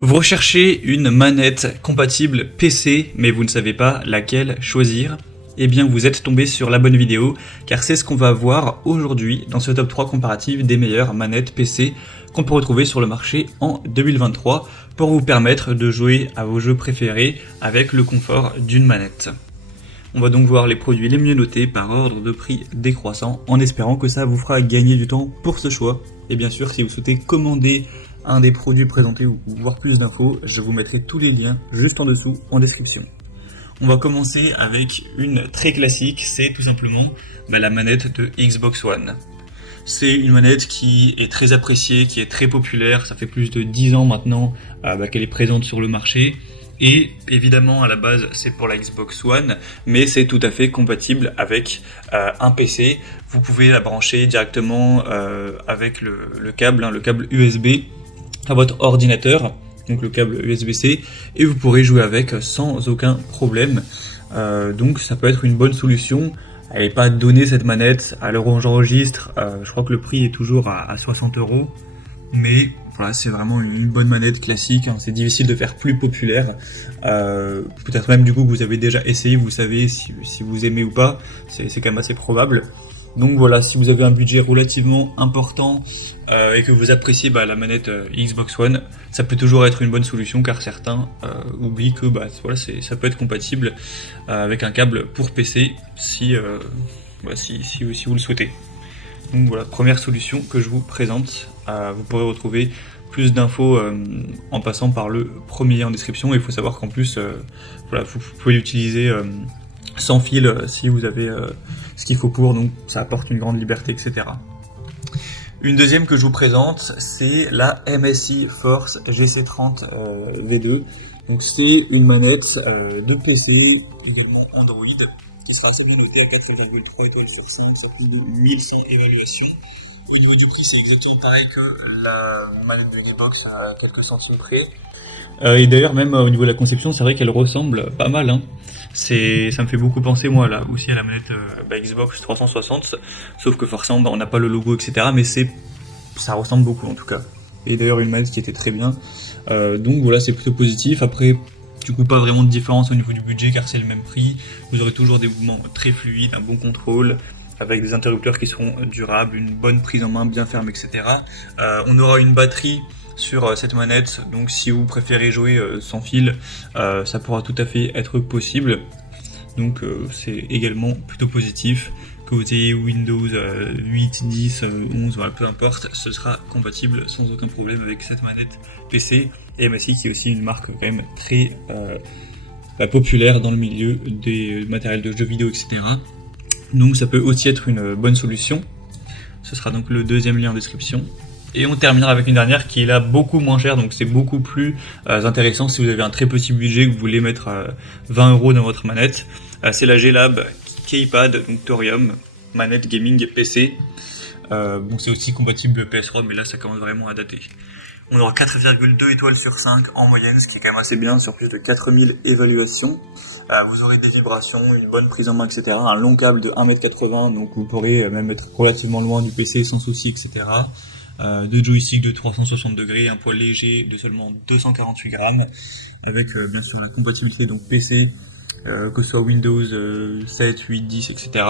Vous recherchez une manette compatible PC, mais vous ne savez pas laquelle choisir? Eh bien, vous êtes tombé sur la bonne vidéo, car c'est ce qu'on va voir aujourd'hui dans ce top 3 comparatif des meilleures manettes PC qu'on peut retrouver sur le marché en 2023 pour vous permettre de jouer à vos jeux préférés avec le confort d'une manette. On va donc voir les produits les mieux notés par ordre de prix décroissant, en espérant que ça vous fera gagner du temps pour ce choix. Et bien sûr, si vous souhaitez commander un des produits présentés ou voir plus d'infos, je vous mettrai tous les liens juste en dessous en description. On va commencer avec une très classique, c'est tout simplement la manette de Xbox One. C'est une manette qui est très appréciée, qui est très populaire, ça fait plus de 10 ans maintenant qu'elle est présente sur le marché. Et évidemment à la base c'est pour la Xbox One, mais c'est tout à fait compatible avec un PC. Vous pouvez la brancher directement avec le câble USB à votre ordinateur, donc le câble USB-C, et vous pourrez jouer avec sans aucun problème. Donc ça peut être une bonne solution. Elle n'est pas donnée cette manette à l'heure où j'enregistre, je crois que le prix est toujours à 60 €, mais voilà, c'est vraiment une bonne manette classique, c'est difficile de faire plus populaire. Peut-être même du coup que vous avez déjà essayé, vous savez si vous aimez ou pas, c'est quand même assez probable. Donc voilà, si vous avez un budget relativement important et que vous appréciez la manette Xbox One, ça peut toujours être une bonne solution, car certains oublient que ça peut être compatible avec un câble pour PC si vous le souhaitez. Donc voilà, première solution que je vous présente. Vous pourrez retrouver plus d'infos en passant par le premier lien en description. Et il faut savoir qu'en plus, vous pouvez l'utiliser sans fil si vous avez ce qu'il faut pour, donc ça apporte une grande liberté, etc. Une deuxième que je vous présente, c'est la MSI Force GC30 V2. Donc c'est une manette de PC, également Android, qui sera assez bien notée à 4,3 étoiles sur 5, ça plus de 1100 évaluations. Au niveau du prix, c'est exactement pareil que la manette de Xbox, à quelques centimes près. Et d'ailleurs, même au niveau de la conception, c'est vrai qu'elle ressemble pas mal. Ça me fait beaucoup penser, moi, là, aussi à la manette Xbox 360, sauf que forcément, on n'a pas le logo, etc. Mais ça ressemble beaucoup, en tout cas. Et d'ailleurs, une manette qui était très bien. Donc voilà, c'est plutôt positif. Après, du coup, pas vraiment de différence au niveau du budget, car c'est le même prix. Vous aurez toujours des mouvements très fluides, un bon contrôle, avec des interrupteurs qui seront durables, une bonne prise en main bien ferme, etc. On aura une batterie sur cette manette, donc si vous préférez jouer sans fil, ça pourra tout à fait être possible. Donc c'est également plutôt positif. Que vous ayez Windows 8, 10, 11, peu importe, ce sera compatible sans aucun problème avec cette manette PC. Et MSI qui est aussi une marque quand même très populaire dans le milieu des matériels de jeux vidéo, etc. Donc ça peut aussi être une bonne solution. Ce sera donc le deuxième lien en description. Et on terminera avec une dernière qui est là beaucoup moins chère, donc c'est beaucoup plus intéressant si vous avez un très petit budget, que vous voulez mettre 20 € dans votre manette. C'est la G-Lab Keypad, donc Thorium, manette gaming PC. C'est aussi compatible PS3, mais là ça commence vraiment à dater. On aura 4,2 étoiles sur 5 en moyenne, ce qui est quand même assez bien sur plus de 4000 évaluations. Vous aurez des vibrations, une bonne prise en main, etc. Un long câble de 1,80 m, donc vous pourrez même être relativement loin du PC sans souci, etc. Deux joysticks de 360 degrés, un poids léger de seulement 248 grammes, avec bien sûr la compatibilité donc PC, que ce soit Windows 7, 8, 10, etc.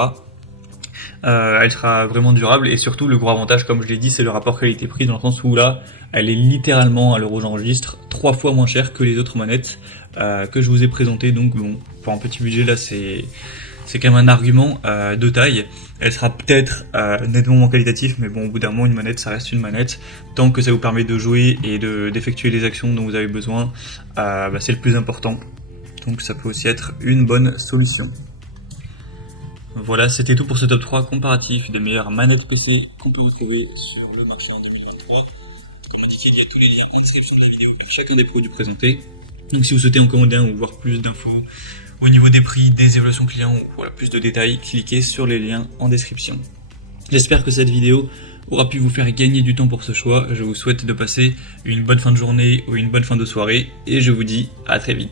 Elle sera vraiment durable, et surtout le gros avantage, comme je l'ai dit, c'est le rapport qualité-prix, dans le sens où là elle est littéralement, à l'heure où j'enregistre, 3 fois moins chère que les autres manettes que je vous ai présentées. Donc bon, pour un petit budget là c'est quand même un argument de taille. Elle sera peut-être nettement moins qualitative, mais bon, au bout d'un moment, une manette, ça reste une manette. Tant que ça vous permet de jouer et d'effectuer les actions dont vous avez besoin, c'est le plus important. Donc ça peut aussi être une bonne solution. Voilà, c'était tout pour ce top 3 comparatif des meilleures manettes PC qu'on peut retrouver sur le marché en 2023. Comme indiqué, il y a tous les liens en description des vidéos avec chacun des produits présentés. Donc si vous souhaitez en commander un ou voir plus d'infos au niveau des prix, des évaluations clients ou plus de détails, cliquez sur les liens en description. J'espère que cette vidéo aura pu vous faire gagner du temps pour ce choix. Je vous souhaite de passer une bonne fin de journée ou une bonne fin de soirée, et je vous dis à très vite.